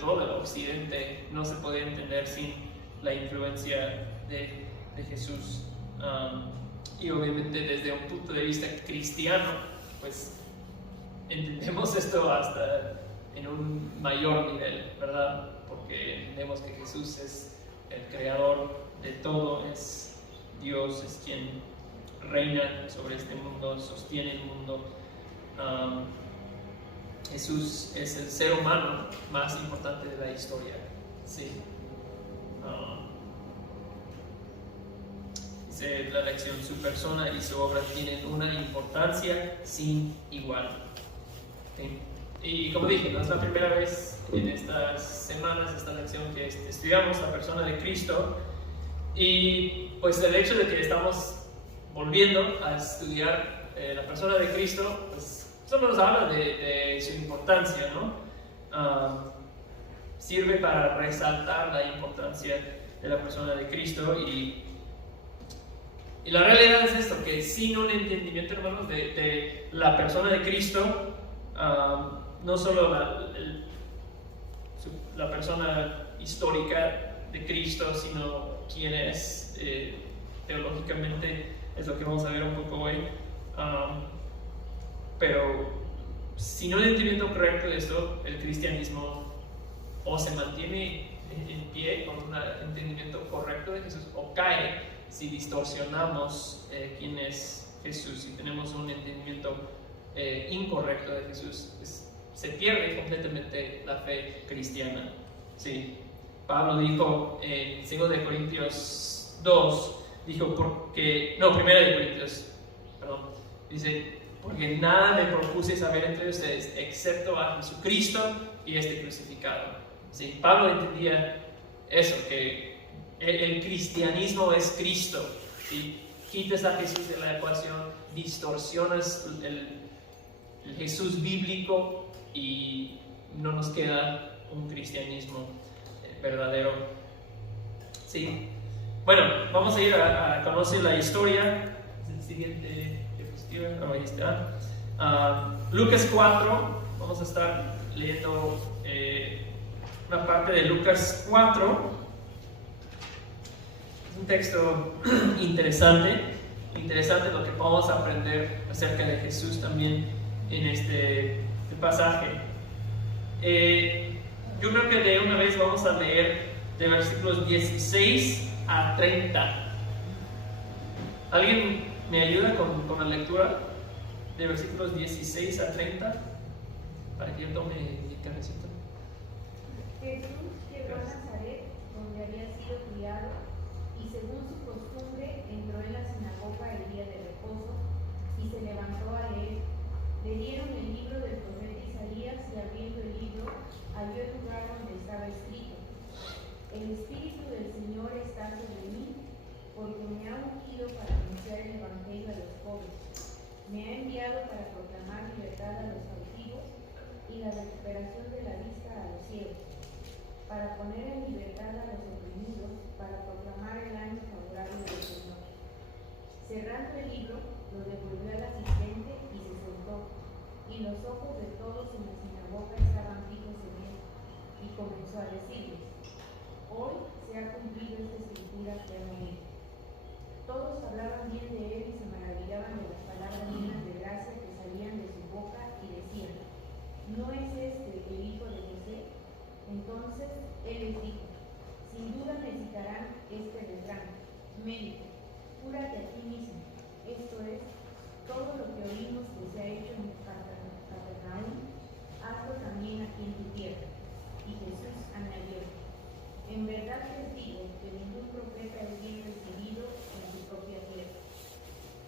todo el occidente no se podía entender sin la influencia de Jesús. Y obviamente desde un punto de vista cristiano, pues entendemos esto hasta en un mayor nivel, ¿verdad? Porque entendemos que Jesús es el creador de todo, es Dios, es quien reina sobre este mundo, sostiene el mundo. Jesús es el ser humano más importante de la historia. Sí. Dice la lección: su persona y su obra tienen una importancia sin igual. ¿Sí? Y como dije, no es la primera vez en estas semanas, esta lección, que estudiamos la persona de Cristo. Y pues el hecho de que estamos volviendo a estudiar la persona de Cristo, pues eso nos habla de su importancia, ¿no? Sirve para resaltar la importancia de la persona de Cristo. Y la realidad es esto, que sin un entendimiento, hermanos, de la persona de Cristo, no solo la persona histórica de Cristo, sino quién es teológicamente, es lo que vamos a ver un poco hoy. Pero sin un entendimiento correcto de esto, el cristianismo o se mantiene en pie con un entendimiento correcto de Jesús, o cae si distorsionamos quién es Jesús. Si tenemos un entendimiento incorrecto de Jesús, pues se pierde completamente la fe cristiana. Sí. Pablo dijo en 2 de Corintios 2, dijo, porque, no, 1 de Corintios, perdón, dice: porque nada me propuse saber entre ustedes excepto a Jesucristo y este crucificado. Sí, Pablo entendía eso, que el cristianismo es Cristo. Si quitas a Jesús de la ecuación, distorsionas el Jesús bíblico y no nos queda un cristianismo verdadero. Sí. Bueno, vamos a ir a conocer la historia. El siguiente diapositiva. Ahí está. Lucas 4. Vamos a estar leyendo una parte de Lucas 4. Es un texto interesante lo que vamos a aprender acerca de Jesús también en este pasaje. Yo creo que de una vez vamos a leer de versículos 16 a 30. ¿Alguien me ayuda con la lectura de versículos 16 a 30? Para que yo tome mi cafecito. Jesús llegó a Nazaret, donde había sido criado, y según su costumbre entró en la sinagoga el día de reposo y se levantó a leer. Le dieron el libro del profeta Isaías y abriendo el libro halló el lugar donde estaba escrito: el Espíritu del Señor está sobre mí, porque me ha ungido para anunciar el evangelio a los pobres. Me ha enviado para proclamar libertad a los cautivos y la recuperación de la vista a los ciegos, para poner en libertad a los oprimidos, para proclamar el año favorable del Señor. Cerrando el libro, lo devolvió al asistente y se sentó, y los ojos de todos en la sinagoga estaban fijos en él, y comenzó a decirles: hoy se ha cumplido esta escritura que han oído. Todos hablaban bien de él y se maravillaban de las palabras llenas de gracia que salían de su boca, y decían: ¿no es este el hijo de José? Entonces él les dijo: sin duda necesitarán este refrán: médico, cúrate a ti mismo. Esto es, todo lo que oímos que se ha hecho en Capernaum, hazlo también aquí en tu tierra. Y Jesús añadió: en verdad les digo que ningún profeta es bien recibido en su propia tierra.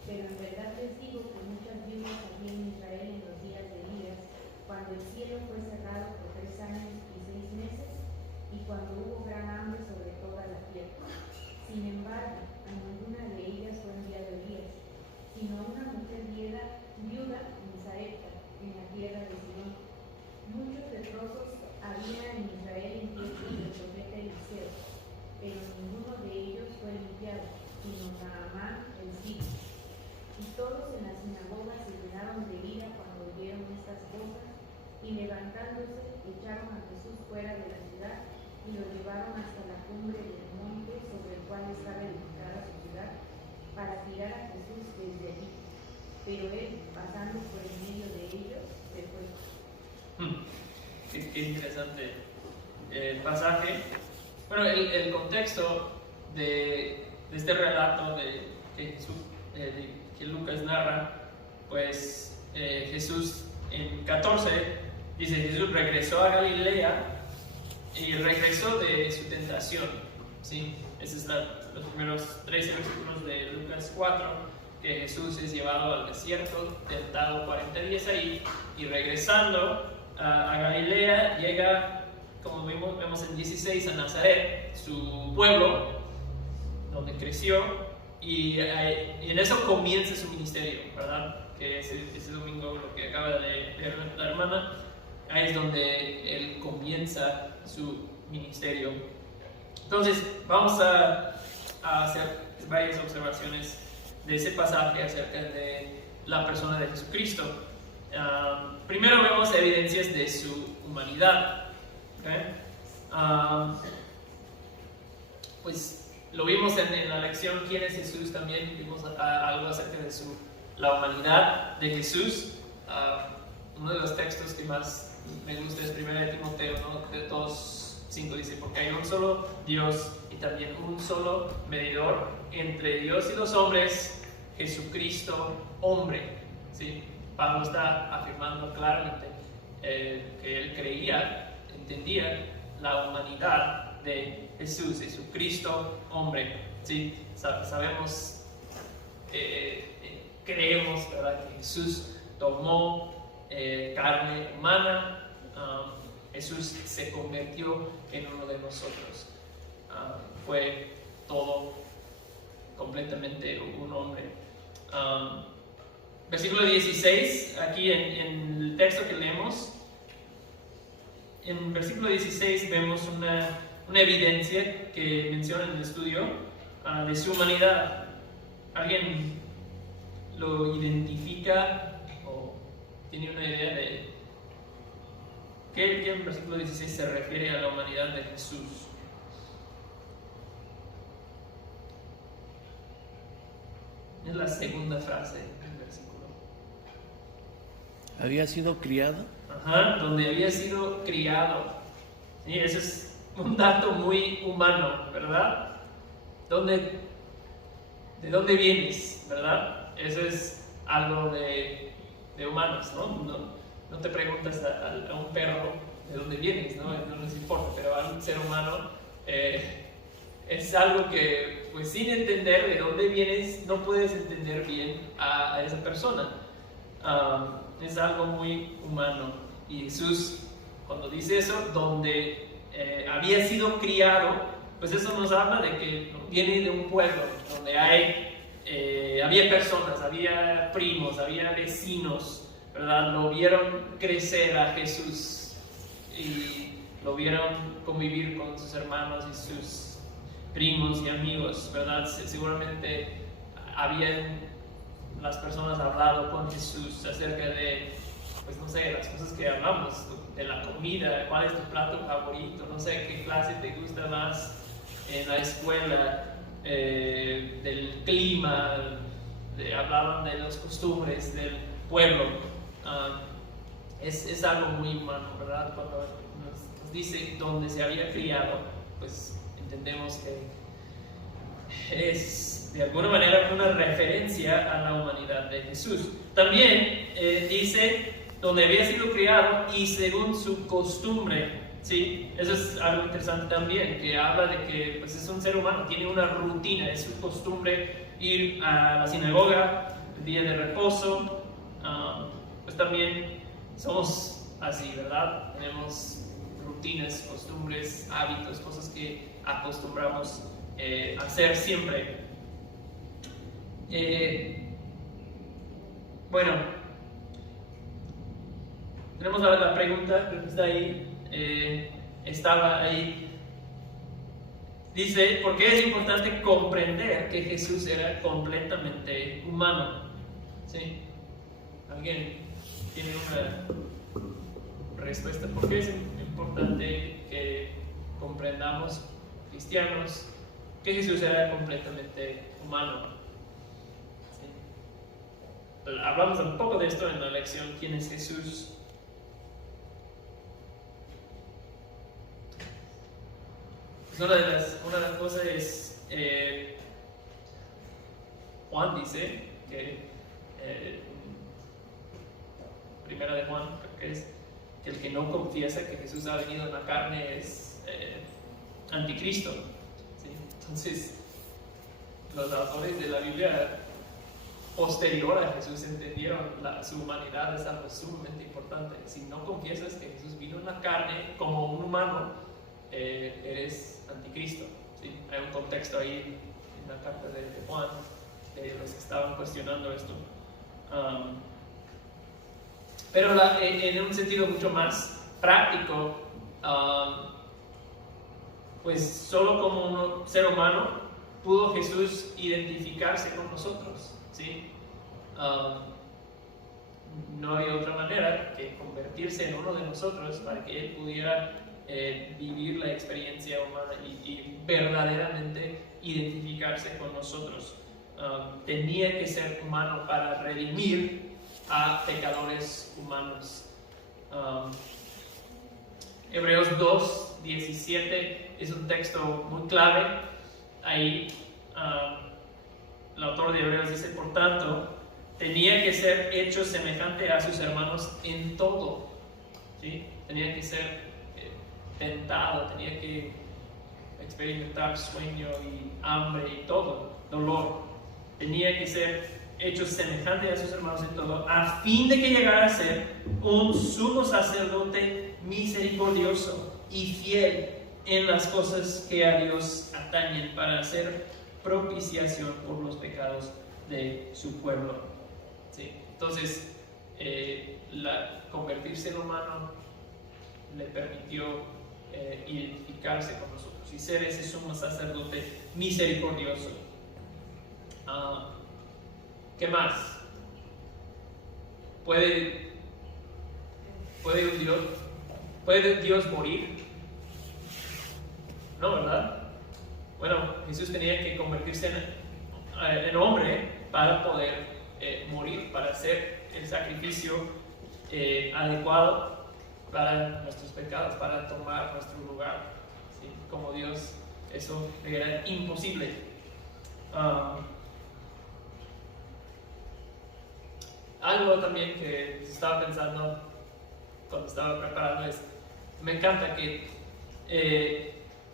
Pero en verdad les digo que muchas viudas aquí en Israel en los días de Elías, cuando el cielo fue cerrado por 3 años y 6 meses, y cuando hubo gran hambre sobre toda la tierra. Sin embargo, a ninguna de ellas fue enviado Elías, sino a una mujer viuda en Sarepta, en la tierra de Sidón. Muchos leprosos había en Israel en tiempos del profeta Eliseo, pero ninguno de ellos fue limpiado, sino Naamán el sirio. Y todos en la sinagoga se llenaron de ira cuando oyeron estas cosas, y levantándose echaron a Jesús fuera de la qué interesante pasaje. Bueno, el contexto de este relato que Lucas narra, pues Jesús en 14 dice: Jesús regresó a Galilea y regresó de su tentación, ¿sí? Esos son los primeros 13 versículos de Lucas 4, que Jesús es llevado al desierto, tentado 40 días ahí, y regresando a Galilea llega, como vemos en 16, a Nazaret, su pueblo, donde creció, y en eso comienza su ministerio, ¿verdad? Que ese domingo, lo que acaba de leer la hermana, ahí es donde él comienza su ministerio. Entonces, vamos a hacer varias observaciones de ese pasaje acerca de la persona de Jesucristo. Primero vemos evidencias de su humanidad. ¿Okay? Pues lo vimos en la lección ¿Quién es Jesús? También vimos algo acerca de la humanidad de Jesús. Uno de los textos que más me gusta es 1 de Timoteo, ¿no? De 2:5 dice: porque hay un solo Dios y también un solo medidor entre Dios y los hombres, Jesucristo hombre. ¿Sí? Pablo está afirmando claramente que él entendía la humanidad de Jesús, Jesucristo hombre. ¿Sí? Sabemos, creemos, ¿verdad?, que Jesús tomó carne humana. Jesús se convirtió en uno de nosotros. Fue todo completamente un hombre. Versículo 16, aquí en el texto que leemos, en versículo 16 vemos una evidencia que menciona en el estudio de su humanidad. ¿Alguien lo identifica o tiene una idea de qué en versículo 16 se refiere a la humanidad de Jesús? Es la segunda frase del versículo. ¿Había sido criado? Ajá, donde había sido criado. Sí, ese es un dato muy humano, ¿verdad? ¿De dónde vienes, verdad? Eso es algo de humanos, ¿no? No te preguntas a un perro de dónde vienes, ¿no? No les importa, pero a un ser humano es algo que, pues sin entender de dónde vienes, no puedes entender bien a esa persona. Es algo muy humano. Y Jesús, cuando dice eso, donde había sido criado, pues eso nos habla de que viene de un pueblo donde había personas, había primos, había vecinos, ¿verdad? Lo vieron crecer a Jesús y lo vieron convivir con sus hermanos y sus primos y amigos, ¿verdad? Seguramente habían las personas hablado con Jesús acerca de, pues no sé, las cosas que hablamos, de la comida, cuál es tu plato favorito, no sé qué clase te gusta más en la escuela, del clima, hablaban de las costumbres del pueblo. Es algo muy humano, ¿verdad? Cuando nos dice dónde se había criado, pues entendemos que es de alguna manera una referencia a la humanidad de Jesús. También dice donde había sido criado y según su costumbre, ¿sí? Eso es algo interesante también, que habla de que pues, es un ser humano, tiene una rutina, es su costumbre ir a la sinagoga el día de reposo. Pues también somos así, ¿verdad? Tenemos rutinas, costumbres, hábitos, cosas que acostumbramos a hacer siempre. Bueno, tenemos la pregunta que está ahí, estaba ahí. Dice, ¿por qué es importante comprender que Jesús era completamente humano? ¿Sí? ¿Alguien tiene una respuesta? ¿Por qué es importante que comprendamos, cristianos, que Jesús era completamente humano? ¿Sí? Hablamos un poco de esto en la lección ¿Quién es Jesús? una de las cosas es, Juan dice que, primera de Juan, creo que es, que el que no confiesa que Jesús ha venido en la carne es anticristo, ¿sí? Entonces, los autores de la Biblia posterior a Jesús entendieron su humanidad es algo sumamente importante. Si no confiesas que Jesús vino en la carne como un humano, eres anticristo, ¿sí? Hay un contexto ahí en la carta de Juan de los que estaban cuestionando esto. Pero en un sentido mucho más práctico, pues solo como un ser humano pudo Jesús identificarse con nosotros, ¿sí? No había otra manera que convertirse en uno de nosotros para que Él pudiera vivir la experiencia humana y verdaderamente identificarse con nosotros. Tenía que ser humano para redimir a pecadores humanos. Hebreos 2:17 es un texto muy clave. Ahí el autor de Hebreos dice: por tanto, tenía que ser hecho semejante a sus hermanos en todo, ¿sí? Tenía que ser tentado, tenía que experimentar sueño y hambre y todo, dolor. Tenía que ser hecho semejante a sus hermanos en todo, a fin de que llegara a ser un sumo sacerdote misericordioso y fiel en las cosas que a Dios atañen, para hacer propiciación por los pecados de su pueblo, ¿sí? Entonces, convertirse en humano le permitió identificarse con nosotros y ser ese sumo sacerdote misericordioso. ¿Qué más? ¿Puede Dios morir? No, ¿verdad? Bueno, Jesús tenía que convertirse en hombre para poder morir, para hacer el sacrificio adecuado para nuestros pecados, para tomar nuestro lugar, ¿sí? Como Dios, eso era imposible. Algo también que estaba pensando cuando estaba preparando es, me encanta que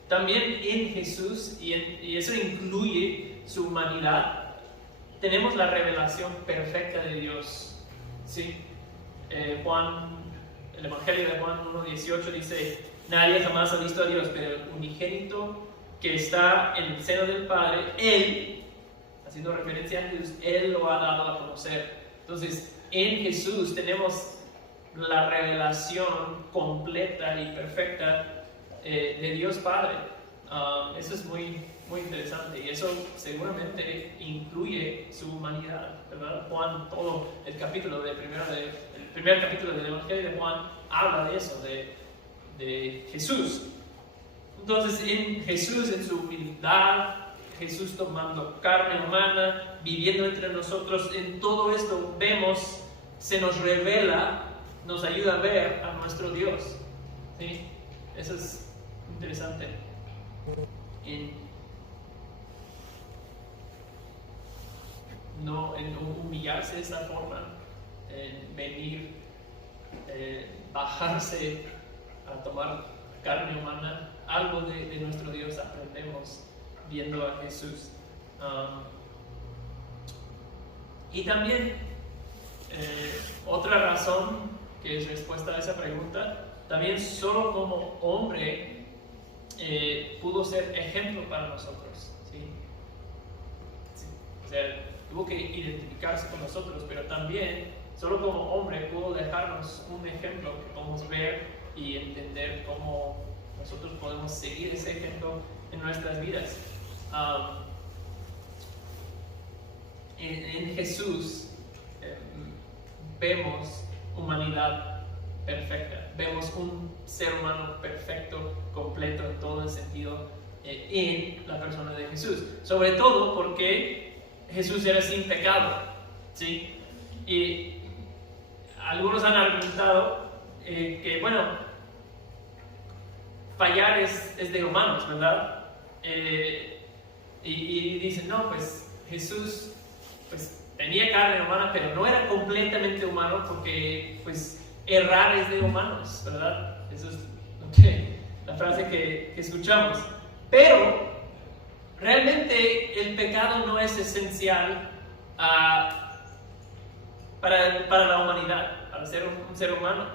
también en Jesús, y eso incluye su humanidad, tenemos la revelación perfecta de Dios, ¿sí? El Evangelio de Juan 1:18 dice: nadie jamás ha visto a Dios, pero el unigénito que está en el seno del Padre, Él, haciendo referencia a Jesús, Él lo ha dado a conocer. Entonces, en Jesús tenemos la revelación completa y perfecta de Dios Padre. Eso es muy, muy interesante, y eso seguramente incluye su humanidad, ¿verdad? Juan, todo el primer capítulo del Evangelio de Juan habla de eso, de Jesús. Entonces, en Jesús, en su humildad, Jesús tomando carne humana, viviendo entre nosotros, en todo esto vemos, se nos revela, nos ayuda a ver a nuestro Dios, ¿sí? Eso es interesante. En humillarse de esa forma, en venir, bajarse a tomar carne humana, algo de nuestro Dios aprendemos viendo a Jesús. Y también otra razón que es respuesta a esa pregunta, también solo como hombre pudo ser ejemplo para nosotros, ¿sí? Sí. O sea, tuvo que identificarse con nosotros, pero también solo como hombre pudo dejarnos un ejemplo que podemos ver y entender cómo nosotros podemos seguir ese ejemplo en nuestras vidas. En Jesús vemos humanidad perfecta, vemos un ser humano perfecto, completo en todo el sentido en la persona de Jesús, sobre todo porque Jesús era sin pecado, ¿sí? Y algunos han argumentado que, bueno, fallar es de humanos, ¿verdad? Y dicen, no, pues Jesús pues tenía carne humana, pero no era completamente humano porque pues errar es de humanos, ¿verdad? Eso es la frase que escuchamos. Pero realmente el pecado no es esencial para la humanidad, para ser un ser humano.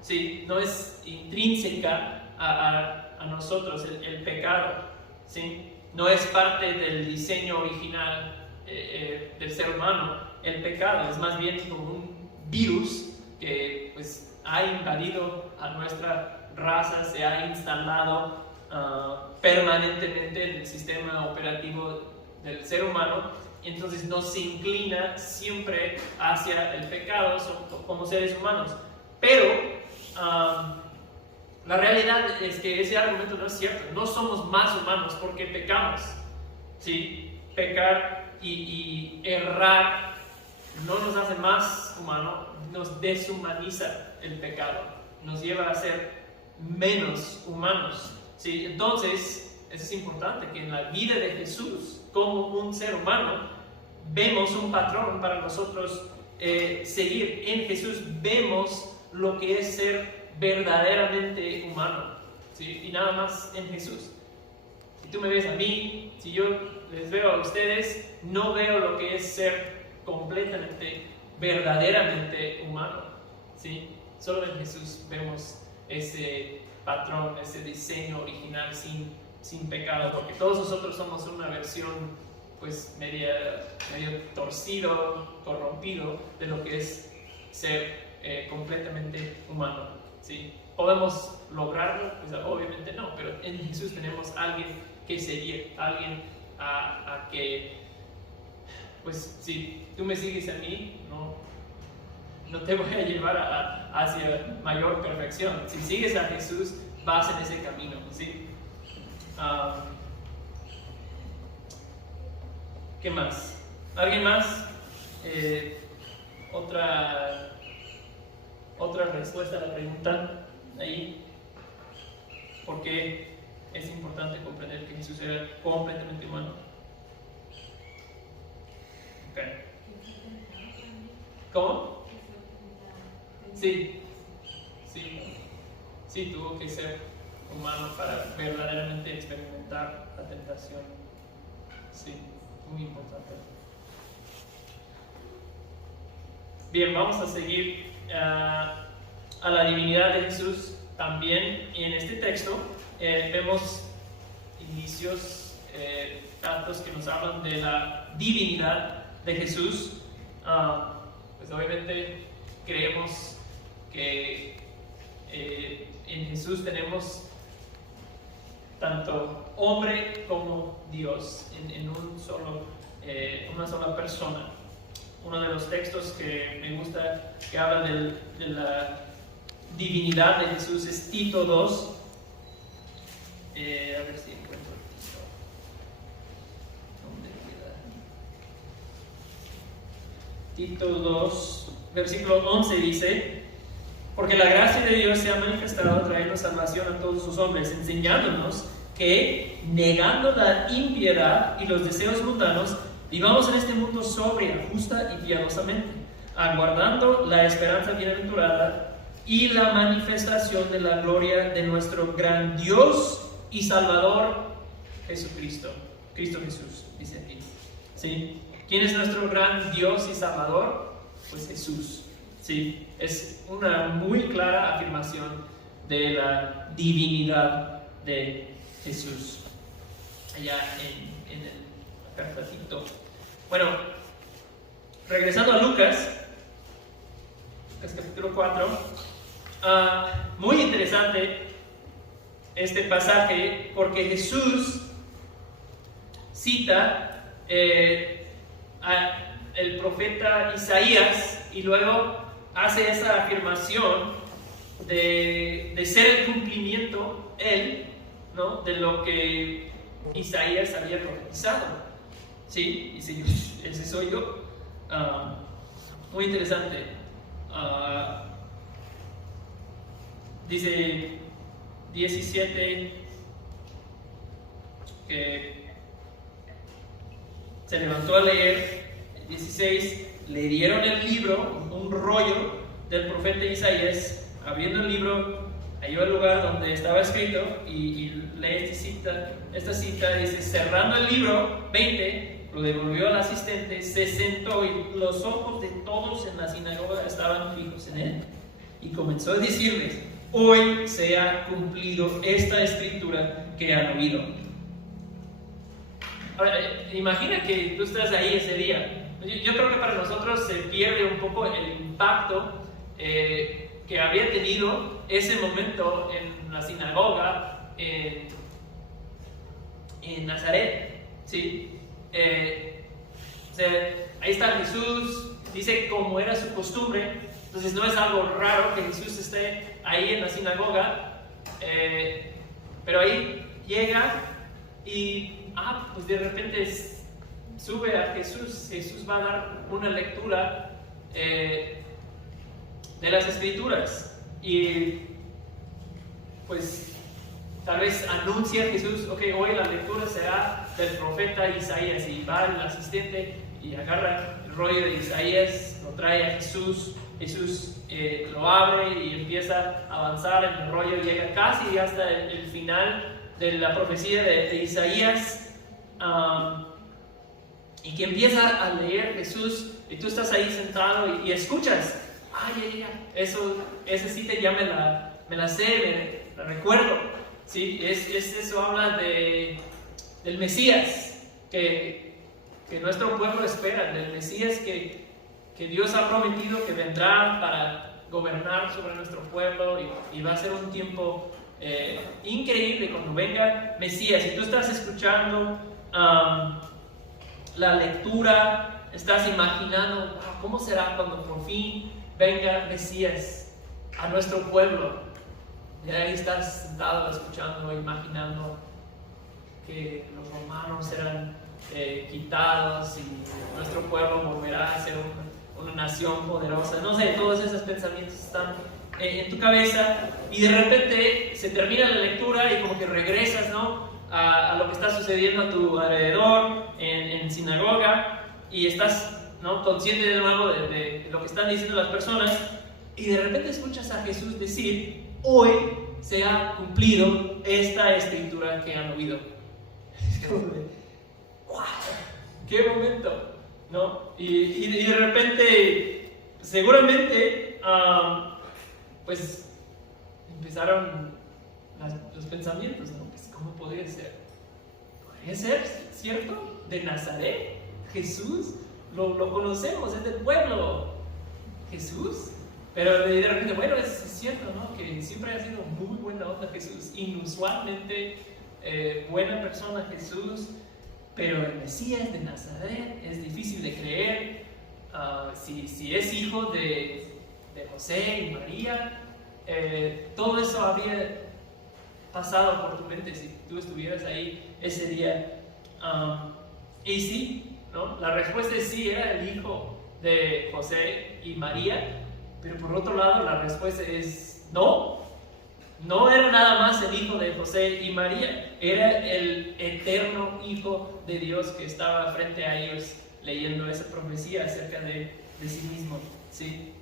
¿Sí? No es intrínseca a nosotros el pecado. ¿Sí? No es parte del diseño original del ser humano el pecado, es más bien como un virus que pues ha invadido a nuestra raza, se ha instalado permanentemente en el sistema operativo del ser humano, y entonces nos inclina siempre hacia el pecado como seres humanos. Pero la realidad es que ese argumento no es cierto. No somos más humanos porque pecamos. ¿Sí? Pecar y errar no nos hace más humanos, nos deshumaniza el pecado, nos lleva a ser menos humanos. ¿Sí? Entonces, eso es importante, que en la vida de Jesús, como un ser humano, vemos un patrón para nosotros seguir. En Jesús vemos lo que es ser verdaderamente humano, ¿sí? Y nada más en Jesús. Si tú me ves a mí, si yo les veo a ustedes, no veo lo que es ser completamente, verdaderamente humano, ¿sí? Solo en Jesús vemos ese patrón, ese diseño original sin pecado, porque todos nosotros somos una versión pues medio torcido, corrompido de lo que es ser completamente humano, ¿sí? ¿Podemos lograrlo? Pues obviamente no, pero en Jesús tenemos a alguien que seguir, alguien a que, pues si tú me sigues a mí, no te voy a llevar hacia mayor perfección. Si sigues a Jesús, vas en ese camino, ¿sí? ¿Qué más? ¿Alguien más? Otra respuesta a la pregunta ahí. ¿Por qué es importante comprender que Jesús era completamente humano? Okay. ¿Cómo? Sí, tuvo que ser humano para verdaderamente experimentar la tentación. Sí, muy importante. Bien, vamos a seguir a la divinidad de Jesús también. Y en este texto vemos indicios, datos que nos hablan de la divinidad de Jesús. Pues obviamente creemos que en Jesús tenemos tanto hombre como Dios en una sola persona. Uno de los textos que me gusta que habla de la divinidad de Jesús es Tito 2. A ver si encuentro Tito. ¿Dónde queda? Tito 2, versículo 11 dice: porque la gracia de Dios se ha manifestado trayendo salvación a todos sus hombres, enseñándonos que, negando la impiedad y los deseos mundanos, vivamos en este mundo sobria, justa y piadosamente, aguardando la esperanza bienaventurada y la manifestación de la gloria de nuestro gran Dios y Salvador Jesucristo. Cristo Jesús, dice aquí. ¿Sí? ¿Quién es nuestro gran Dios y Salvador? Pues Jesús. ¿Sí? Es una muy clara afirmación de la divinidad de Jesús. Allá en la carta de Tito. Bueno, regresando a Lucas capítulo 4, muy interesante este pasaje porque Jesús cita al profeta Isaías y luego hace esa afirmación de ser el cumplimiento, él, ¿no?, de lo que Isaías había profetizado. ¿Sí? Dice, ese soy yo. Muy interesante. Dice 17 que se levantó a leer. 16, le dieron el libro, un rollo del profeta Isaías. Abriendo el libro, halló el lugar donde estaba escrito y lee esta cita, dice: cerrando el libro, 20, lo devolvió al asistente, se sentó y los ojos de todos en la sinagoga estaban fijos en él. Y comenzó a decirles: hoy se ha cumplido esta escritura que han oído. Ahora, imagina que tú estás ahí ese día. Yo creo que para nosotros se pierde un poco el impacto que había tenido ese momento en la sinagoga en Nazaret, ¿sí? O sea, ahí está Jesús, dice como era su costumbre, entonces no es algo raro que Jesús esté ahí en la sinagoga, pero ahí llega y pues de repente sube a Jesús. Jesús va a dar una lectura de las Escrituras y pues tal vez anuncia a Jesús: ok, hoy la lectura será del profeta Isaías. Y va el asistente y agarra el rollo de Isaías, lo trae a Jesús. Jesús lo abre y empieza a avanzar en el rollo, llega casi hasta el final de la profecía de Isaías, y que empieza a leer Jesús, y tú estás ahí sentado y escuchas: esa cita ya me la sé, la recuerdo, ¿sí? Eso habla del Mesías que nuestro pueblo espera, del Mesías que Dios ha prometido que vendrá para gobernar sobre nuestro pueblo, y va a ser un tiempo increíble cuando venga Mesías. Y tú estás escuchando la lectura, estás imaginando: ¿cómo será cuando por fin venga Mesías a nuestro pueblo? Y ahí estás sentado escuchando, imaginando que los romanos serán quitados y nuestro pueblo volverá a ser una nación poderosa. No sé, todos esos pensamientos están en tu cabeza, y de repente se termina la lectura y como que regresas, ¿no?, a lo que está sucediendo a tu alrededor en sinagoga, y estás, ¿no?, consciente de nuevo de lo que están diciendo las personas, y de repente escuchas a Jesús decir: hoy se ha cumplido esta escritura que han oído. Es como de, ¡wow! ¡Qué momento!, ¿no? Y de repente, seguramente, pues empezaron los pensamientos, ¿no? Pues, ¿cómo podría ser? ¿Podría ser cierto? ¿De Nazaret? ¿Jesús? Lo conocemos, es del pueblo. ¿Jesús? Pero de repente, bueno, es cierto, ¿no?, que siempre ha sido muy buena onda Jesús, inusualmente buena persona Jesús, pero el Mesías de Nazaret es difícil de creer. Si es hijo de José y María, todo eso habría pasado por tu mente si tú estuvieras ahí ese día. Y sí, ¿no?, la respuesta es sí, era el hijo de José y María. Pero por otro lado, la respuesta es no. No era nada más el hijo de José y María, era el eterno Hijo de Dios que estaba frente a ellos leyendo esa profecía acerca de sí mismo, ¿sí?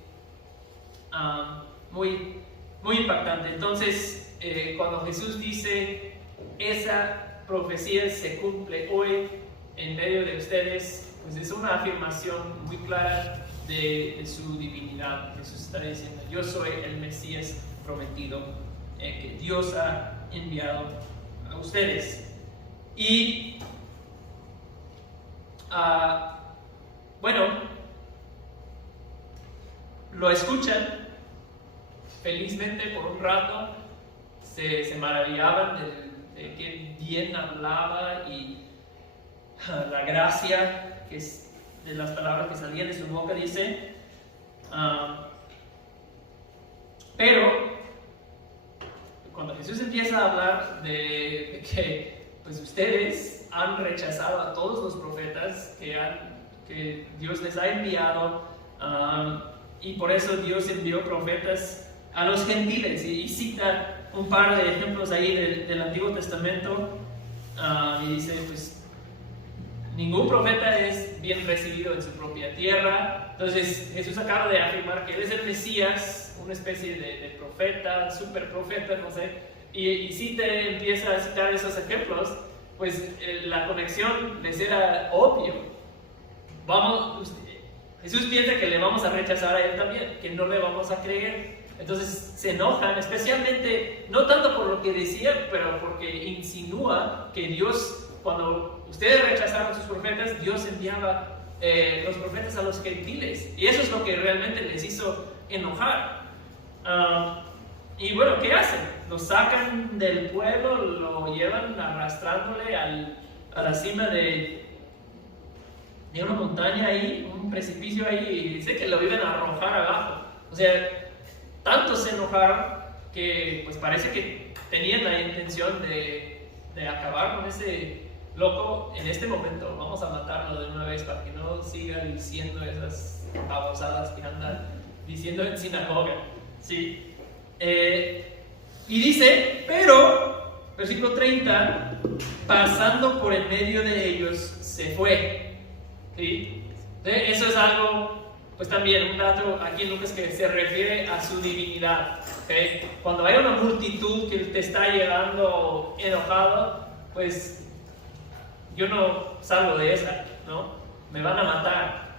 Muy, muy impactante. Entonces, cuando Jesús dice: esa profecía se cumple hoy en medio de ustedes, pues es una afirmación muy clara de su divinidad. Jesús está diciendo: yo soy el Mesías prometido, que Dios ha enviado a ustedes. Y bueno, lo escuchan felizmente por un rato, se maravillaban de qué bien hablaba y la gracia que es de las palabras que salían de su boca, dice. Pero cuando Jesús empieza a hablar de que pues ustedes han rechazado a todos los profetas que Dios les ha enviado, y por eso Dios envió profetas a los gentiles, y cita un par de ejemplos ahí del Antiguo Testamento. Y dice, pues, ningún profeta es bien recibido en su propia tierra. Entonces Jesús acaba de afirmar que Él es el Mesías, una especie de profeta, super profeta, no sé. Y si te empieza a citar esos ejemplos, pues la conexión les era obvio. Jesús piensa que le vamos a rechazar a Él también, que no le vamos a creer. Entonces se enojan, especialmente, no tanto por lo que decía, pero porque insinúa que Dios, cuando ustedes rechazaron sus profetas, Dios enviaba los profetas a los gentiles. Y eso es lo que realmente les hizo enojar. Y bueno, ¿qué hacen? Lo sacan del pueblo, lo llevan arrastrándole a la cima de una montaña ahí, un precipicio ahí, y dice que lo iban a arrojar abajo. O sea, tanto se enojaron que pues parece que tenían la intención de acabar con ese loco en este momento. Vamos a matarlo de una vez para que no siga diciendo esas babosadas que andan diciendo en sinagoga. Sí. Y dice, pero, versículo 30, pasando por en medio de ellos, se fue. ¿Sí? Eso es algo, pues también un dato aquí en Lucas que se refiere a su divinidad. ¿Okay? Cuando hay una multitud que te está llevando enojado, pues yo no salgo de esa, ¿no? Me van a matar.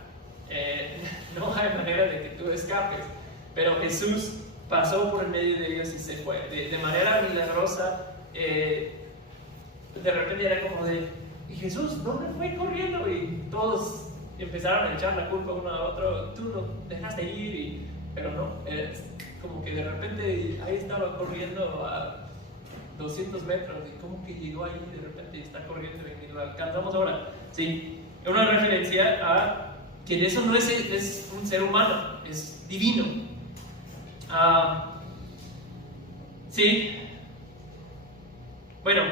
No hay manera de que tú escapes. Pero Jesús pasó por el medio de ellos y se fue. De manera milagrosa, de repente era como ¿y Jesús dónde fue corriendo? Y todos empezaron a echar la culpa uno a otro. Tú no dejaste ir, pero no. Como que de repente ahí estaba corriendo a 200 metros. ¿Y cómo que llegó ahí? De repente está corriendo y lo alcanzamos ahora. Sí, es una referencia a que eso no es un ser humano, es divino. Sí. Bueno,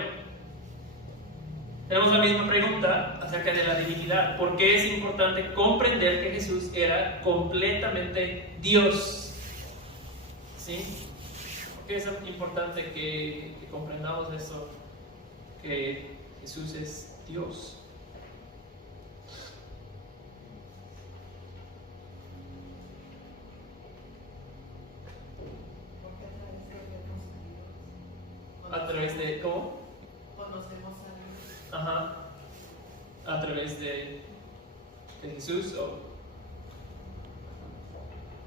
tenemos la misma pregunta acerca de la divinidad. ¿Por qué es importante comprender que Jesús era completamente Dios? ¿Sí? ¿Por qué es importante que comprendamos eso? Que Jesús es Dios. A través de ¿cómo? Conocemos a Dios. Ajá. A través de Jesús o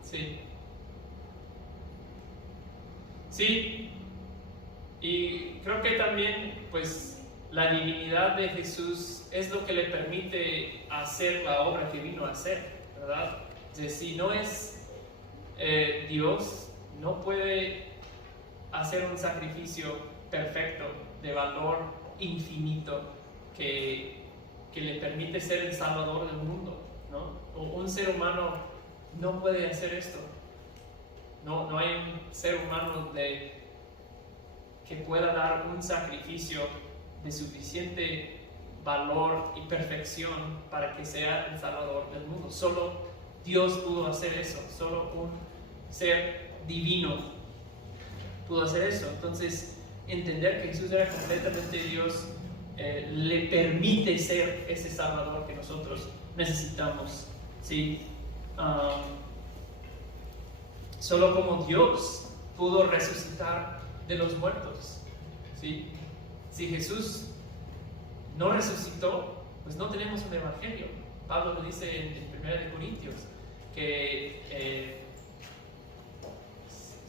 sí. Sí. Y creo que también pues la divinidad de Jesús es lo que le permite hacer la obra que vino a hacer, ¿verdad? O sea, si no es Dios, no puede hacer un sacrificio perfecto, de valor infinito, que le permite ser el salvador del mundo, ¿no? Un ser humano no puede hacer esto. No hay un ser humano que pueda dar un sacrificio de suficiente valor y perfección para que sea el salvador del mundo. Solo Dios pudo hacer eso, solo un ser divino pudo hacer eso. Entonces, entender que Jesús era completamente Dios le permite ser ese Salvador que nosotros necesitamos. ¿Sí? Solo como Dios pudo resucitar de los muertos. ¿Sí? Si Jesús no resucitó, pues no tenemos un evangelio. Pablo lo dice en 1 Corintios, que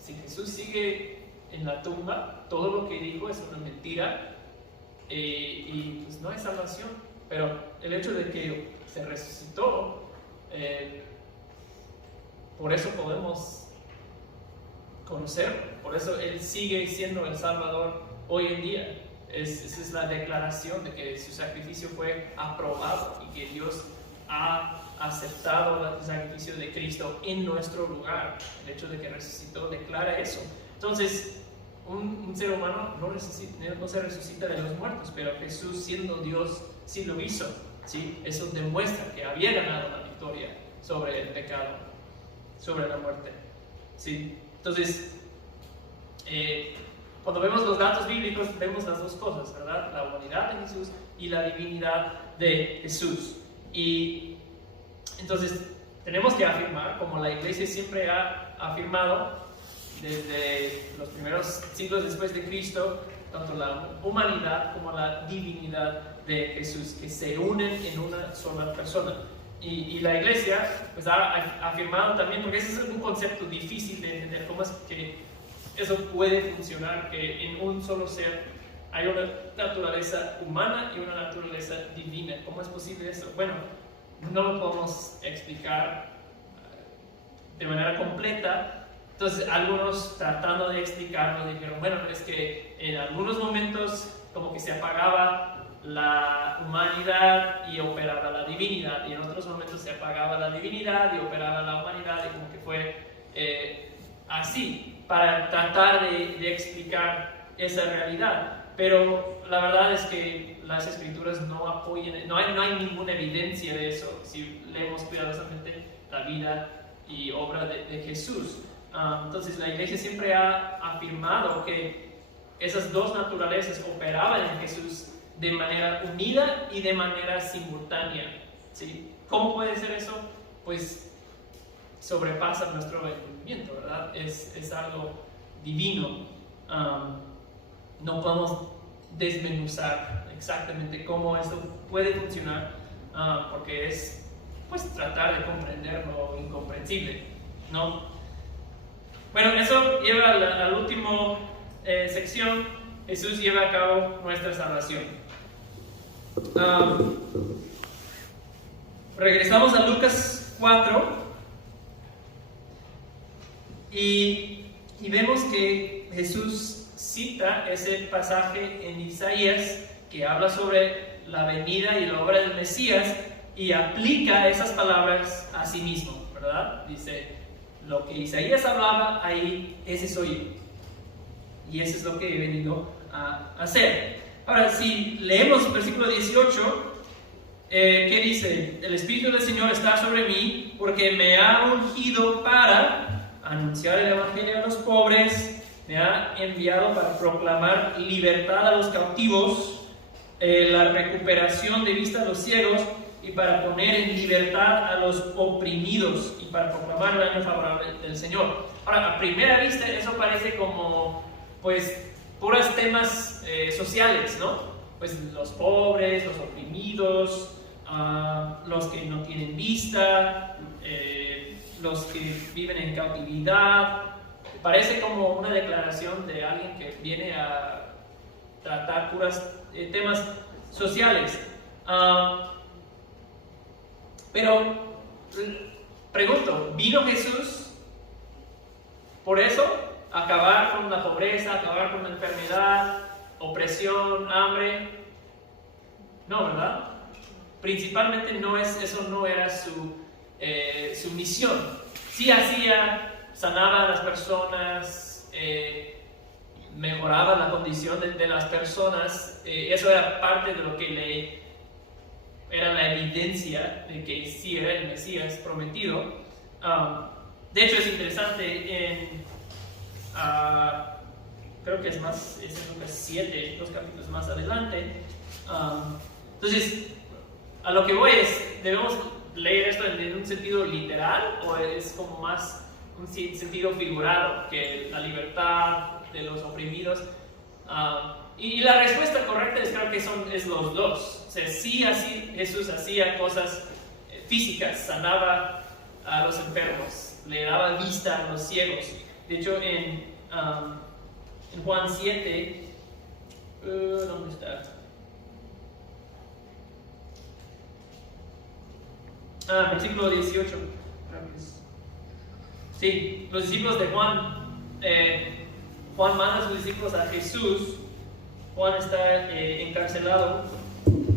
si Jesús sigue en la tumba, todo lo que dijo es una mentira y pues no hay salvación. Pero el hecho de que se resucitó, por eso podemos conocerlo, por eso Él sigue siendo el Salvador hoy en día. Esa es la declaración de que su sacrificio fue aprobado y que Dios ha aceptado el sacrificio de Cristo en nuestro lugar. El hecho de que resucitó declara eso. Entonces, un ser humano no se resucita de los muertos, pero Jesús, siendo Dios, sí lo hizo. ¿Sí? Eso demuestra que había ganado la victoria sobre el pecado, sobre la muerte. ¿Sí? Entonces, cuando vemos los datos bíblicos, vemos las dos cosas, ¿verdad? La humanidad de Jesús y la divinidad de Jesús. Y entonces tenemos que afirmar, como la iglesia siempre ha afirmado desde los primeros siglos después de Cristo, tanto la humanidad como la divinidad de Jesús, que se unen en una sola persona. Y la iglesia pues, ha afirmado también, porque ese es un concepto difícil de entender, cómo es que eso puede funcionar, que en un solo ser hay una naturaleza humana y una naturaleza divina. ¿Cómo es posible eso? Bueno, no lo podemos explicar de manera completa. Entonces, algunos tratando de explicarlo dijeron, bueno, es que en algunos momentos como que se apagaba la humanidad y operaba la divinidad, y en otros momentos se apagaba la divinidad y operaba la humanidad, y como que fue así, para tratar de explicar esa realidad. Pero la verdad es que las escrituras no apoyan, no hay ninguna evidencia de eso, si leemos cuidadosamente la vida y obra de Jesús. Entonces la iglesia siempre ha afirmado que esas dos naturalezas operaban en Jesús de manera unida y de manera simultánea, ¿sí? ¿Cómo puede ser eso? Pues sobrepasa nuestro entendimiento, ¿verdad? Es algo divino. No podemos desmenuzar exactamente cómo esto puede funcionar, porque es pues tratar de comprender lo incomprensible, ¿no? Bueno, eso lleva a la última sección. Jesús lleva a cabo nuestra salvación. Regresamos a Lucas 4 y vemos que Jesús cita ese pasaje en Isaías que habla sobre la venida y la obra del Mesías y aplica esas palabras a sí mismo, ¿verdad? Dice, lo que Isaías hablaba ahí, ese soy yo. Y eso es lo que he venido a hacer. Ahora, si leemos versículo 18, ¿qué dice? El Espíritu del Señor está sobre mí porque me ha ungido para anunciar el Evangelio a los pobres, me ha enviado para proclamar libertad a los cautivos, la recuperación de vista a los ciegos y para poner en libertad a los oprimidos y para proclamar el año favorable del Señor. Ahora, a primera vista eso parece como, pues, puras temas sociales, ¿no? Pues los pobres, los oprimidos, los que no tienen vista, los que viven en cautividad. Parece como una declaración de alguien que viene a tratar puras temas sociales. Pero pregunto, ¿vino Jesús por eso? ¿Acabar con la pobreza, acabar con la enfermedad, opresión, hambre? No, ¿verdad? Principalmente eso no era su misión. Sí sanaba a las personas, mejoraba la condición de las personas. Eso era parte de lo que era la evidencia de que sí era el Mesías prometido. De hecho, es interesante creo que es en Lucas 7, 2 capítulos más adelante. Entonces, a lo que voy es, ¿debemos leer esto en un sentido literal o es como más un sentido figurado, que la libertad de los oprimidos? Y la respuesta correcta creo que es los dos. O sea, sí, así Jesús hacía cosas físicas, sanaba a los enfermos, le daba vista a los ciegos. De hecho, en Juan 7, ¿dónde está? Versículo 18, creo que es. Sí, los discípulos de Juan, Juan manda a sus discípulos a Jesús. Juan está encarcelado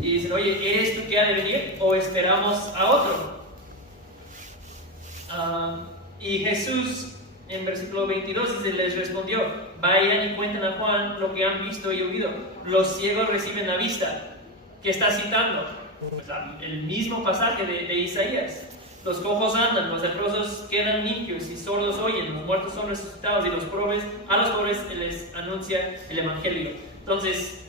y dicen, oye, ¿eres tú que ha de venir o esperamos a otro? Y Jesús en versículo 22 les respondió, vayan y cuenten a Juan lo que han visto y oído. Los ciegos reciben la vista. ¿Qué está citando? Pues el mismo pasaje de Isaías. los cojos andan, los leprosos quedan limpios y sordos oyen, los muertos son resucitados y a los pobres les anuncia el evangelio. Entonces,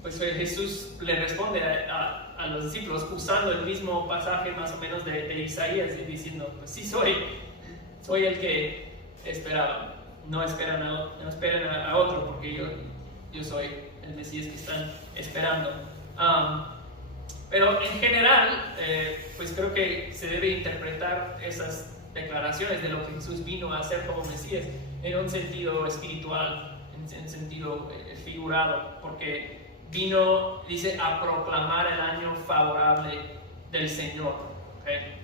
pues Jesús le responde a los discípulos usando el mismo pasaje más o menos de Isaías, y diciendo, pues sí soy el que esperaban. No esperen a otro, porque yo soy el Mesías que están esperando. Pero en general, pues creo que se debe interpretar esas declaraciones de lo que Jesús vino a hacer como Mesías en un sentido espiritual, en sentido figurado, porque vino, dice, a proclamar el año favorable del Señor. ¿Okay?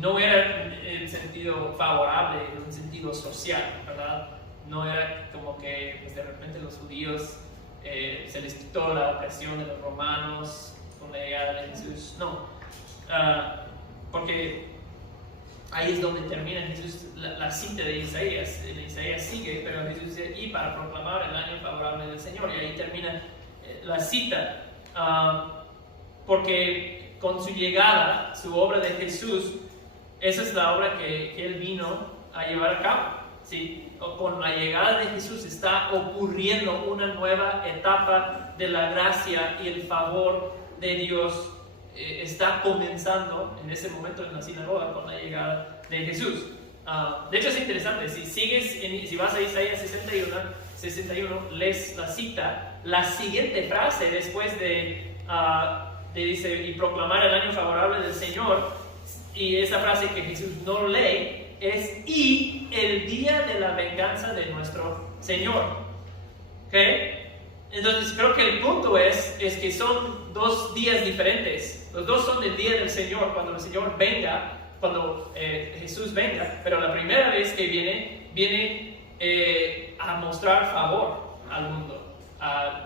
No era en el sentido favorable, en un sentido social, ¿verdad? No era como que pues, de repente los judíos se les quitó la ocasión de los romanos con la llegada de Jesús. No, porque ahí es donde termina Jesús la cita de Isaías. En Isaías sigue, pero Jesús dice, y para proclamar el año favorable del Señor, y ahí termina la cita, porque con su llegada, su obra de Jesús, esa es la obra que Él vino a llevar a cabo, ¿sí? Con la llegada de Jesús está ocurriendo una nueva etapa de la gracia y el favor de Dios. Está comenzando en ese momento en la sinagoga con la llegada de Jesús. De hecho es interesante, si vas a Isaías 61, lees la cita, la siguiente frase después dice, y proclamar el año favorable del Señor, y esa frase que Jesús no lee es, y el día de la venganza de nuestro Señor. ¿Okay? Entonces creo que el punto es que son dos días diferentes. Los dos son el día del Señor, cuando el Señor venga, cuando Jesús venga, pero la primera vez que viene a mostrar favor al mundo.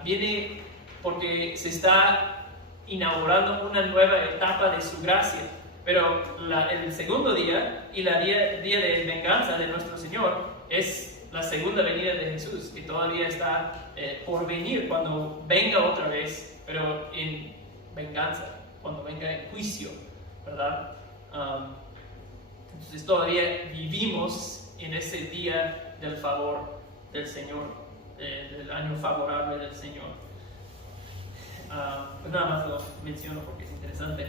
Viene porque se está inaugurando una nueva etapa de su gracia. Pero el segundo día y el día de venganza de nuestro Señor es la segunda venida de Jesús, que todavía está por venir cuando venga otra vez, pero en venganza, cuando venga en juicio, ¿verdad? Entonces todavía vivimos en ese día del favor del Señor, del año favorable del Señor. Pues nada más lo menciono porque es interesante.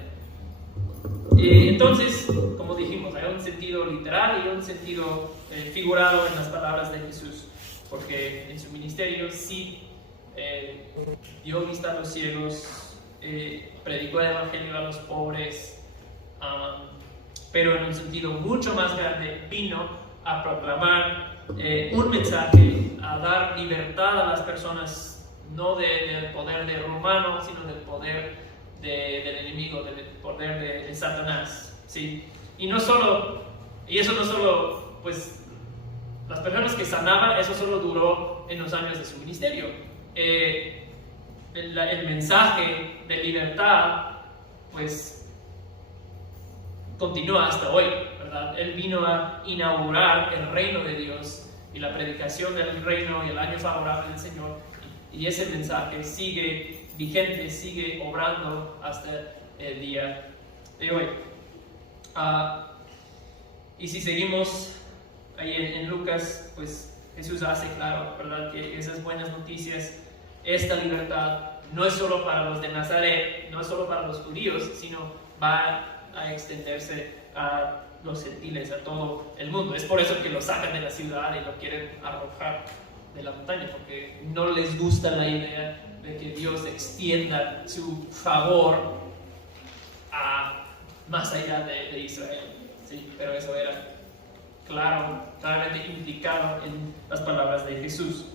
Entonces, como dijimos, hay un sentido literal y un sentido figurado en las palabras de Jesús, porque en su ministerio sí dio vista a los ciegos, predicó el evangelio a los pobres, pero en un sentido mucho más grande vino a proclamar un mensaje, a dar libertad a las personas, no del poder de romano, sino del poder del enemigo, del poder de Satanás, ¿sí? Y eso no solo, pues, las personas que sanaban, eso solo duró en los años de su ministerio. El mensaje de libertad, pues, continúa hasta hoy, ¿verdad? Él vino a inaugurar el reino de Dios y la predicación del reino y el año favorable del Señor, y ese mensaje sigue vigente, sigue obrando hasta el día de hoy. Y si seguimos ahí en Lucas, pues Jesús hace claro, ¿verdad?, que esas buenas noticias, esta libertad, no es solo para los de Nazaret, no es solo para los judíos, sino va a extenderse a los gentiles, a todo el mundo. Es por eso que lo sacan de la ciudad y lo quieren arrojar de la montaña, porque no les gusta la idea de que Dios extienda su favor a más allá de Israel, ¿sí? Pero eso era claramente implicado en las palabras de Jesús.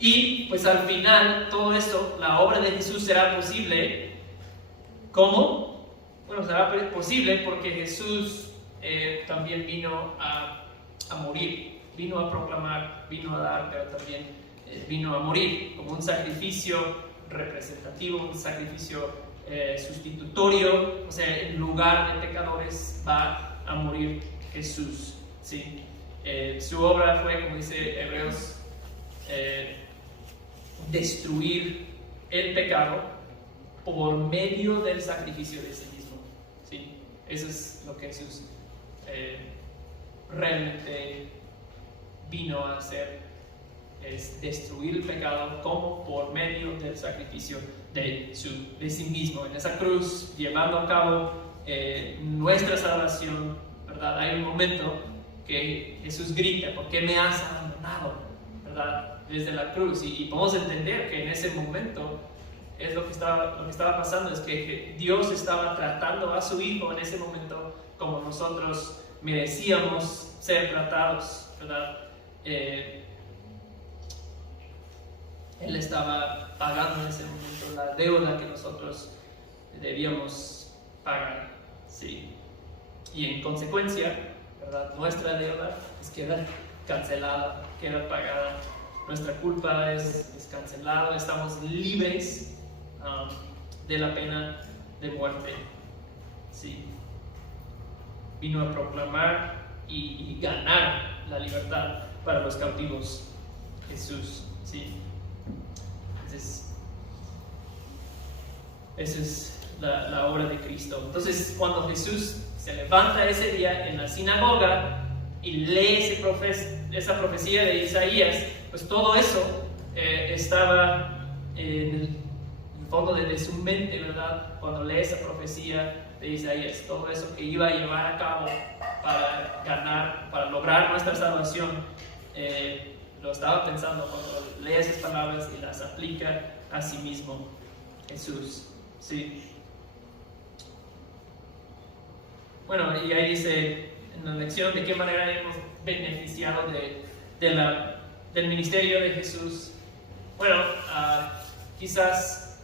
Y pues al final todo esto, la obra de Jesús será posible. ¿Cómo? Bueno, será posible porque Jesús también vino a morir, vino a proclamar, vino a dar, pero también vino a morir como un sacrificio representativo, un sacrificio sustitutorio. O sea, en lugar de pecadores va a morir Jesús, ¿sí? Su obra fue, como dice Hebreos, destruir el pecado por medio del sacrificio de sí mismo. ¿Sí? Eso es lo que Jesús realmente vino a hacer, es destruir el pecado como por medio del sacrificio de sí mismo. En esa cruz, llevando a cabo nuestra salvación, ¿verdad? Hay un momento que Jesús grita: ¿por qué me has abandonado? ¿Verdad? Desde la cruz, y podemos entender que en ese momento es lo que estaba pasando, es que Dios estaba tratando a su Hijo en ese momento como nosotros merecíamos ser tratados, ¿verdad? Él estaba pagando en ese momento la deuda que nosotros debíamos pagar, ¿sí? Y en consecuencia, ¿verdad? Nuestra deuda queda cancelada, queda pagada. Nuestra culpa es cancelada, estamos libres de la pena de muerte, ¿sí? Vino a proclamar y ganar la libertad para los cautivos, Jesús, ¿sí? Esa es la obra de Cristo. Entonces, cuando Jesús se levanta ese día en la sinagoga y lee esa profecía de Isaías, pues todo eso estaba en el fondo de su mente, ¿verdad? Cuando lee esa profecía de Isaías, todo eso que iba a llevar a cabo para ganar, para lograr nuestra salvación, lo estaba pensando cuando lee esas palabras y las aplica a sí mismo Jesús, ¿sí? Bueno, y ahí dice en la lección de qué manera hemos beneficiado del ministerio de Jesús. Bueno, quizás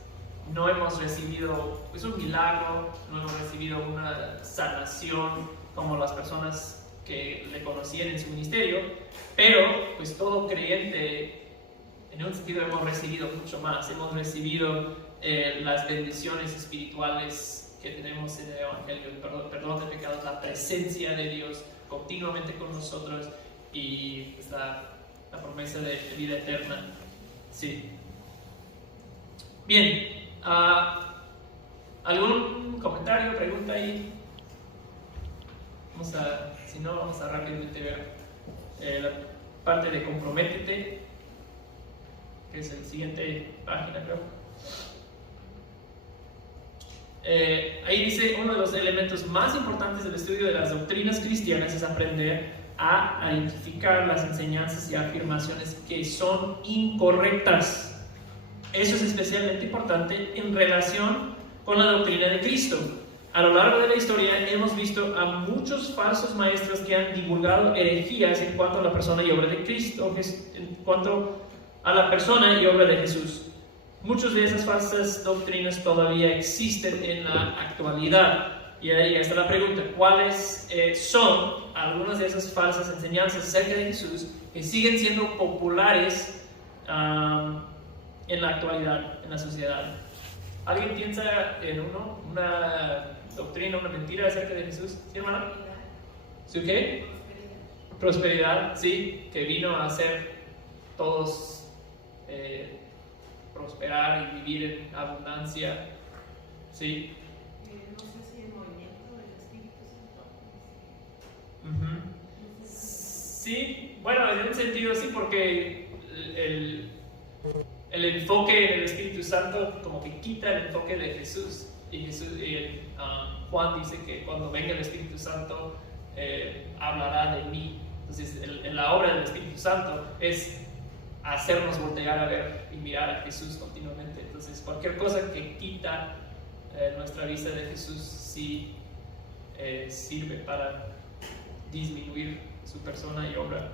no hemos recibido pues, un milagro, no hemos recibido una sanación como las personas que le conocían en su ministerio, pero pues todo creyente en un sentido hemos recibido mucho más. Hemos recibido las bendiciones espirituales que tenemos en el Evangelio, el perdón de pecados, la presencia de Dios continuamente con nosotros y pues, la promesa de vida eterna. Sí. Bien, ¿algún comentario, pregunta ahí? Si no, vamos a rápidamente ver la parte de comprométete, que es la siguiente página, creo. Ahí dice: uno de los elementos más importantes del estudio de las doctrinas cristianas es aprender a identificar las enseñanzas y afirmaciones que son incorrectas. Eso es especialmente importante en relación con la doctrina de Cristo. A lo largo de la historia hemos visto a muchos falsos maestros que han divulgado herejías en cuanto a la persona y obra de Cristo, en cuanto a la persona y obra de Jesús. Muchas de esas falsas doctrinas todavía existen en la actualidad. Y ahí está la pregunta: ¿cuáles son algunas de esas falsas enseñanzas acerca de Jesús que siguen siendo populares en la actualidad, en la sociedad? ¿Alguien piensa en una doctrina, una mentira acerca de Jesús? ¿Sí, hermana? ¿Sí qué? Prosperidad, sí, que vino a hacer todos prosperar y vivir en abundancia, sí. No sé si el movimiento del Espíritu Santo. Sí, bueno, en un sentido sí, porque el enfoque del Espíritu Santo como que quita el enfoque de Jesús. Y Juan dice que cuando venga el Espíritu Santo hablará de mí. Entonces, en la obra del Espíritu Santo es hacernos voltear a ver y mirar a Jesús continuamente. Entonces, cualquier cosa que quita nuestra vista de Jesús sí sirve para disminuir su persona y obra.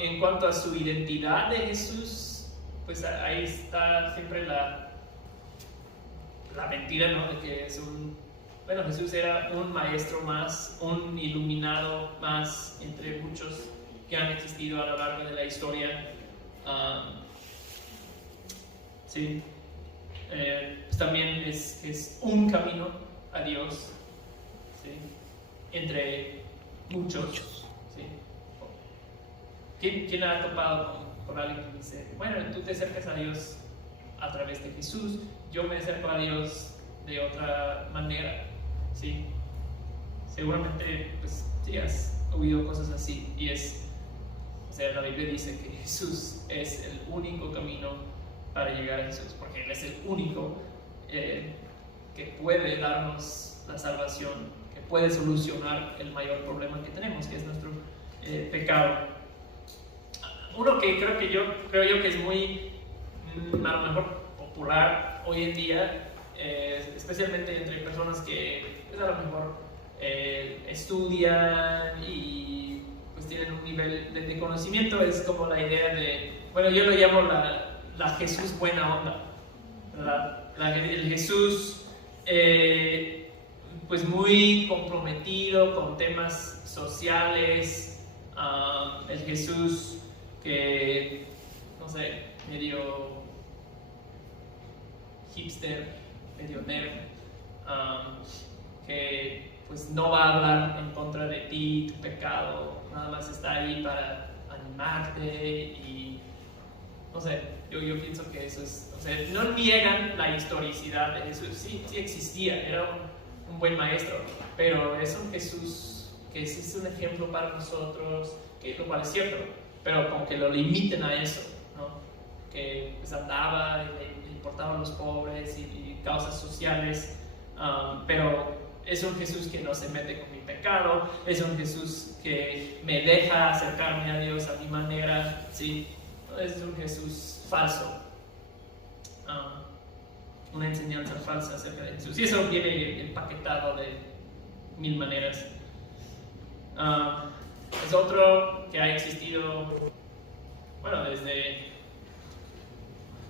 En cuanto a su identidad de Jesús, pues ahí está siempre la mentira, ¿no? De que Jesús era un maestro más, un iluminado más entre muchos que han existido a lo largo de la historia. Sí. Pues también es un camino a Dios, ¿sí? Entre muchos. ¿Sí? ¿Quién ha topado con alguien que dice, bueno, tú te acercas a Dios a través de Jesús, yo me acerco a Dios de otra manera, ¿sí? Seguramente, pues, sí, has oído cosas así, y o sea, la Biblia dice que Jesús es el único camino para llegar a Jesús, porque Él es el único que puede darnos la salvación, que puede solucionar el mayor problema que tenemos, que es nuestro pecado. Uno que creo yo que es muy, a lo mejor, popular hoy en día, especialmente entre personas que pues, a lo mejor estudian y pues tienen un nivel de conocimiento, es como la idea de, bueno, yo lo llamo la Jesús buena onda, ¿verdad? El Jesús pues muy comprometido con temas sociales, el Jesús que, no sé, medio hipster, medio nerd, que pues no va a hablar en contra de ti, tu pecado, nada más está ahí para animarte y no sé, yo pienso que eso es, o sea, no niegan la historicidad de Jesús, sí existía, era un buen maestro, pero es un Jesús que sí es un ejemplo para nosotros, que lo cual es cierto, pero como que lo limiten a eso, ¿no? Que pues andaba y le importaban a los pobres y causas sociales, pero es un Jesús que no se mete con mi pecado, es un Jesús que me deja acercarme a Dios a mi manera, ¿sí? Es un Jesús falso, una enseñanza falsa acerca de Jesús, y eso viene empaquetado de mil maneras. Es otro que ha existido, bueno, desde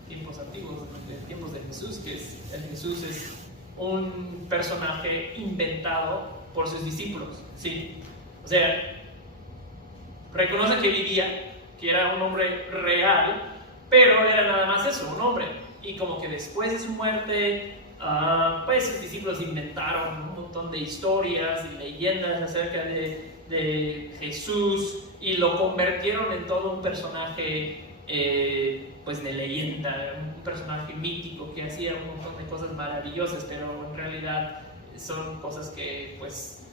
tiempos antiguos, desde tiempos de Jesús, que el Jesús es un personaje inventado por sus discípulos, ¿sí? O sea, reconoce que vivía, que era un hombre real, pero era nada más eso, un hombre. Y como que después de su muerte, pues sus discípulos inventaron un montón de historias y leyendas acerca de Jesús y lo convirtieron en todo un personaje pues de leyenda, un personaje mítico que hacía un montón de cosas maravillosas, pero en realidad son cosas que pues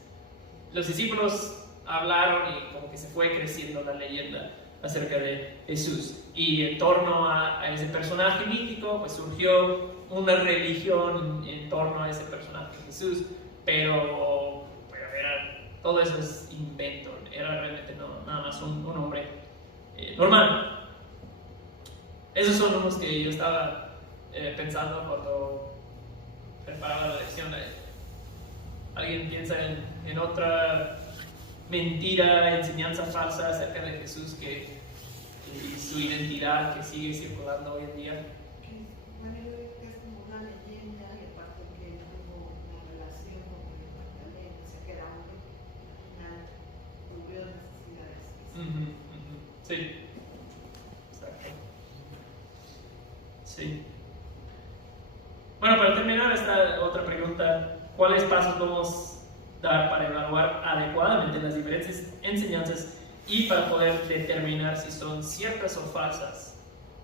los discípulos hablaron y como que se fue creciendo la leyenda acerca de Jesús, y en torno a ese personaje mítico pues surgió una religión en torno a ese personaje Jesús, pero todo eso es invento, era realmente nada más un hombre normal. Esos son unos que yo estaba pensando cuando preparaba la lección. ¿Alguien piensa en otra mentira, enseñanza falsa acerca de Jesús y su identidad que sigue circulando hoy en día? Bueno, yo creo que es como una leyenda, y aparte que tuvo una relación con el Magdaleno, o sea que era cubrió necesidades. Sí, exacto. Sí. Bueno, para terminar esta otra pregunta, ¿cuáles pasos podemos dar para evaluar adecuadamente las diferentes enseñanzas y para poder determinar si son ciertas o falsas?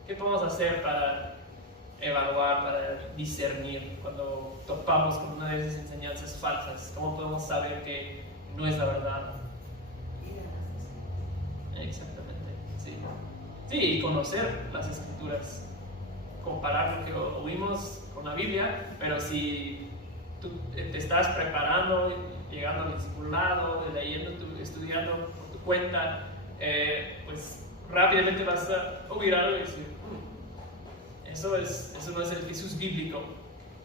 ¿Qué podemos hacer para evaluar, para discernir cuando topamos con una de esas enseñanzas falsas? ¿Cómo podemos saber que no es la verdad? Exactamente, sí. Sí, y conocer las Escrituras, comparar lo que oímos con la Biblia, pero si tú te estás preparando, llegando al discipulado, leyendo, estudiando por tu cuenta, pues rápidamente vas a oír algo y decir, eso no es el Jesús bíblico.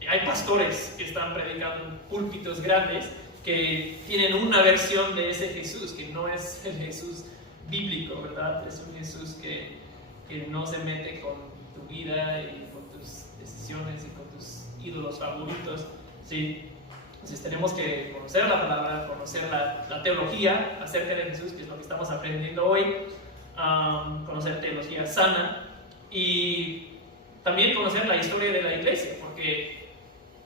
Y hay pastores que están predicando en púlpitos grandes que tienen una versión de ese Jesús, que no es el Jesús bíblico, ¿verdad? Es un Jesús que no se mete con tu vida y con tus decisiones y con tus ídolos favoritos, ¿sí? Entonces tenemos que conocer la palabra, conocer la teología acerca de Jesús, que es lo que estamos aprendiendo hoy, conocer teología sana y también conocer la historia de la iglesia, porque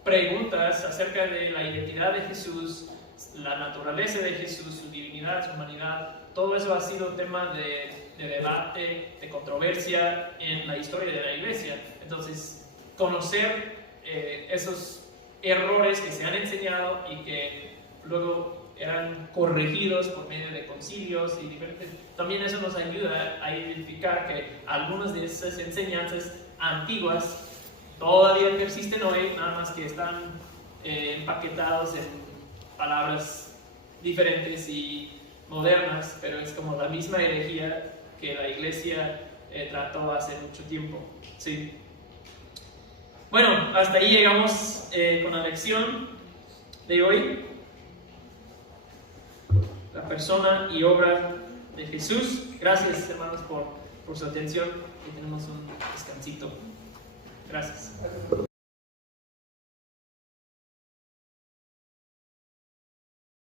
preguntas acerca de la identidad de Jesús la naturaleza de Jesús, su divinidad, su humanidad, todo eso ha sido tema de debate, de controversia en la historia de la iglesia. Entonces, conocer esos errores que se han enseñado y que luego eran corregidos por medio de concilios y diferentes, también eso nos ayuda a identificar que algunas de esas enseñanzas antiguas todavía persisten hoy, nada más que están empaquetados en palabras diferentes y modernas, pero es como la misma herejía que la iglesia trató hace mucho tiempo. Sí. Bueno, hasta ahí llegamos con la lección de hoy. La persona y obra de Jesús. Gracias, hermanos, por su atención. Y tenemos un descansito. Gracias.